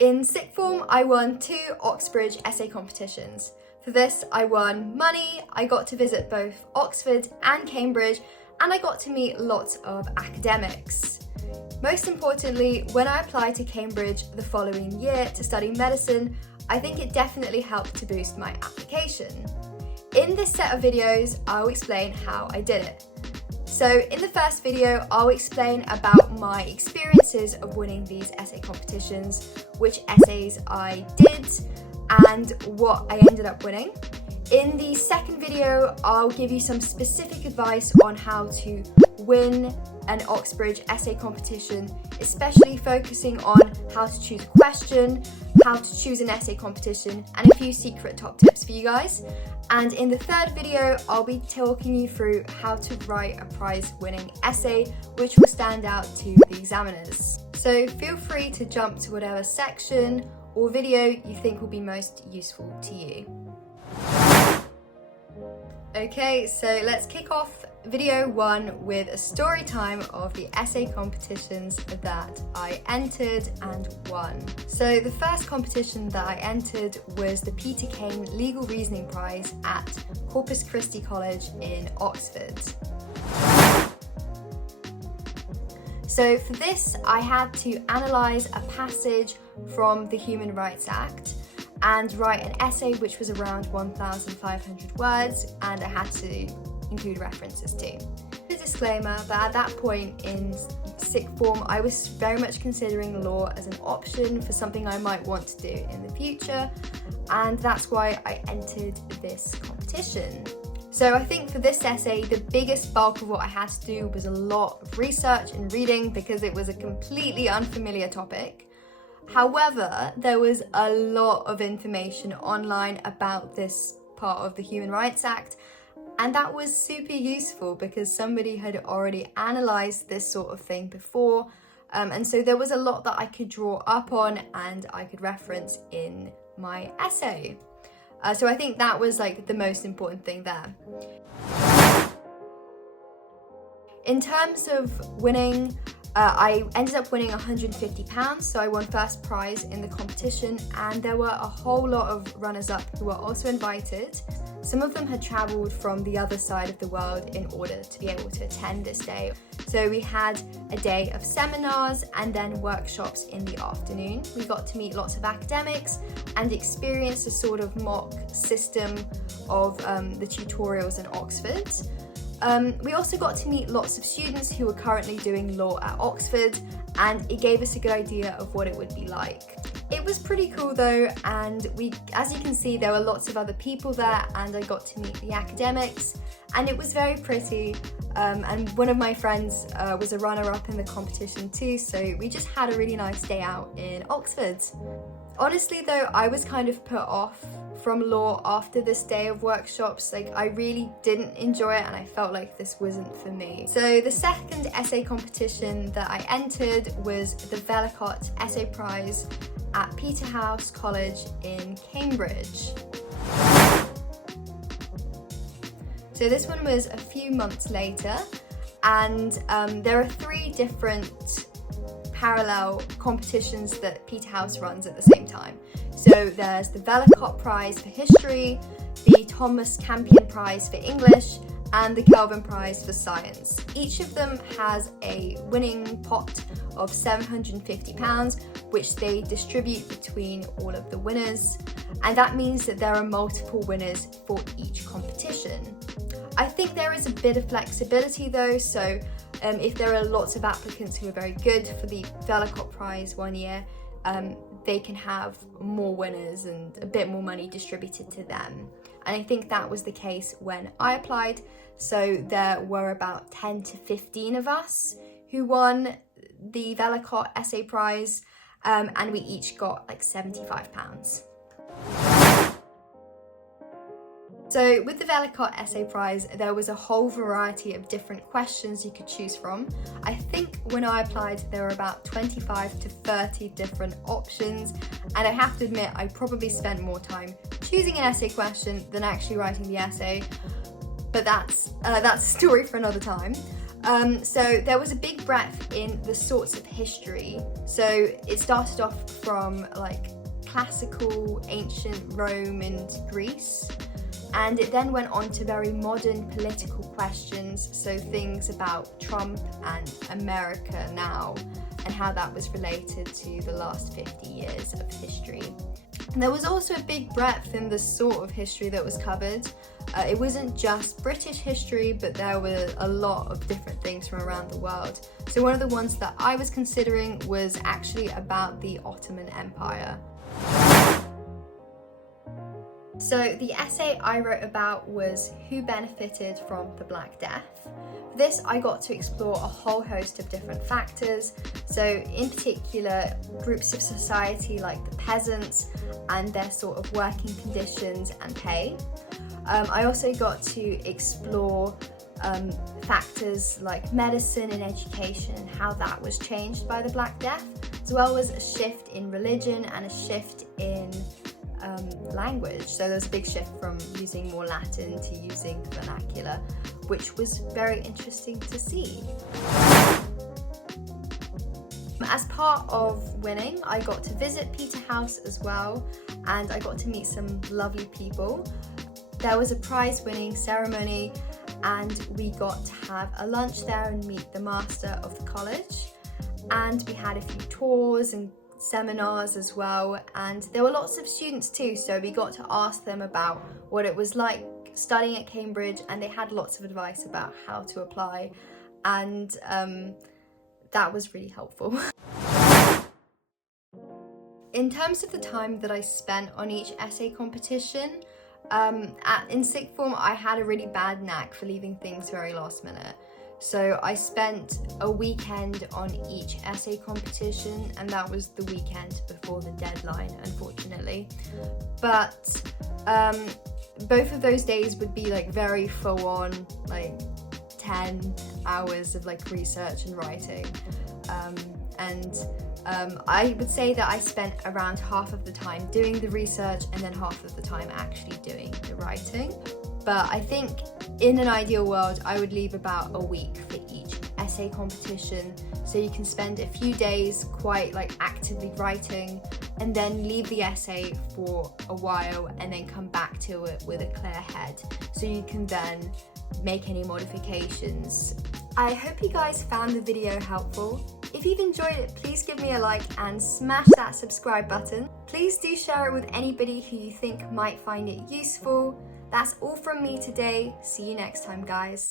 In sixth form, I won 2 Oxbridge essay competitions. For this, I won money, I got to visit both Oxford and Cambridge, and I got to meet lots of academics. Most importantly, when I applied to Cambridge the following year to study medicine, I think it definitely helped to boost my application. In this set of videos, I'll explain how I did it. So in the first video, I'll explain about my experiences of winning these essay competitions, which essays I did, and what I ended up winning. In the second video, I'll give you some specific advice on how to win an Oxbridge essay competition, especially focusing on how to choose a question, how to choose an essay competition, and a few secret top tips for you guys. And in the third video, I'll be talking you through how to write a prize-winning essay, which will stand out to the examiners. So feel free to jump to whatever section or video you think will be most useful to you. Okay, so let's kick off video 1 with a story time of the essay competitions that I entered and won. So the first competition that I entered was the Peter Kane Legal Reasoning Prize at Corpus Christi College in Oxford. So for this, I had to analyse a passage from the Human Rights Act and write an essay which was around 1,500 words, and I had to include references too. A disclaimer that at that point in sixth form, I was very much considering law as an option for something I might want to do in the future, and that's why I entered this competition. So I think for this essay, the biggest bulk of what I had to do was a lot of research and reading because it was a completely unfamiliar topic. However, there was a lot of information online about this part of the Human Rights Act, and that was super useful because somebody had already analysed this sort of thing before, and so there was a lot that I could draw up on and I could reference in my essay. So I think that was like the most important thing there. In terms of winning, I ended up winning £150, so I won first prize in the competition, and there were a whole lot of runners-up who were also invited. Some of them had travelled from the other side of the world in order to be able to attend this day. So we had a day of seminars and then workshops in the afternoon. We got to meet lots of academics and experience a sort of mock system of the tutorials in Oxford. We also got to meet lots of students who were currently doing law at Oxford, and it gave us a good idea of what it would be like. It was pretty cool though, and as you can see, there were lots of other people there, and I got to meet the academics, and it was very pretty. And one of my friends was a runner-up in the competition too, so we just had a really nice day out in Oxford. Honestly though, I was kind of put off from law after this day of workshops. Like, I really didn't enjoy it and I felt like this wasn't for me. So the second essay competition that I entered was the Velicott Essay Prize at Peterhouse College in Cambridge. So this one was a few months later, and there are 3 different parallel competitions that Peterhouse runs at the same time. So there's the Velicott Prize for History, the Thomas Campion Prize for English, and the Kelvin Prize for Science. Each of them has a winning pot of £750, which they distribute between all of the winners, and that means that there are multiple winners for each competition. I think there is a bit of flexibility though, so if there are lots of applicants who are very good for the Velicott Prize one year, they can have more winners and a bit more money distributed to them. And I think that was the case when I applied. So there were about 10 to 15 of us who won the Velicott Essay Prize, and we each got like £75. So with the Velicott Essay Prize, there was a whole variety of different questions you could choose from. I think when I applied, there were about 25 to 30 different options, and I have to admit, I probably spent more time choosing an essay question than actually writing the essay, but that's a story for another time. So there was a big breadth in the sorts of history. So it started off from like classical ancient Rome and Greece, and it then went on to very modern political questions, so things about Trump and America now and how that was related to the last 50 years of history. And there was also a big breadth in the sort of history that was covered. It wasn't just British history, but there were a lot of different things from around the world. So one of the ones that I was considering was actually about the Ottoman Empire. So the essay I wrote about was who benefited from the Black Death. For this, I got to explore a whole host of different factors. So in particular, groups of society like the peasants and their sort of working conditions and pay. I also got to explore factors like medicine and education and how that was changed by the Black Death, as well as a shift in religion and a shift in language. So there's a big shift from using more Latin to using the vernacular, which was very interesting to see. As part of winning, I got to visit Peterhouse as well, and I got to meet some lovely people. There was a prize winning ceremony, and we got to have a lunch there and meet the master of the college. And we had a few tours and seminars as well, and there were lots of students too, so we got to ask them about what it was like studying at Cambridge, and they had lots of advice about how to apply, and that was really helpful. In terms of the time that I spent on each essay competition, in sixth form I had a really bad knack for leaving things very last minute. So I spent a weekend on each essay competition, and that was the weekend before the deadline, unfortunately. But both of those days would be like very full on, like 10 hours of like research and writing. I would say that I spent around half of the time doing the research and then half of the time actually doing the writing. But I think in an ideal world, I would leave about a week for each essay competition. So you can spend a few days quite like actively writing, and then leave the essay for a while and then come back to it with a clear head. So you can then make any modifications. I hope you guys found the video helpful. If you've enjoyed it, please give me a like and smash that subscribe button. Please do share it with anybody who you think might find it useful. That's all from me today. See you next time, guys.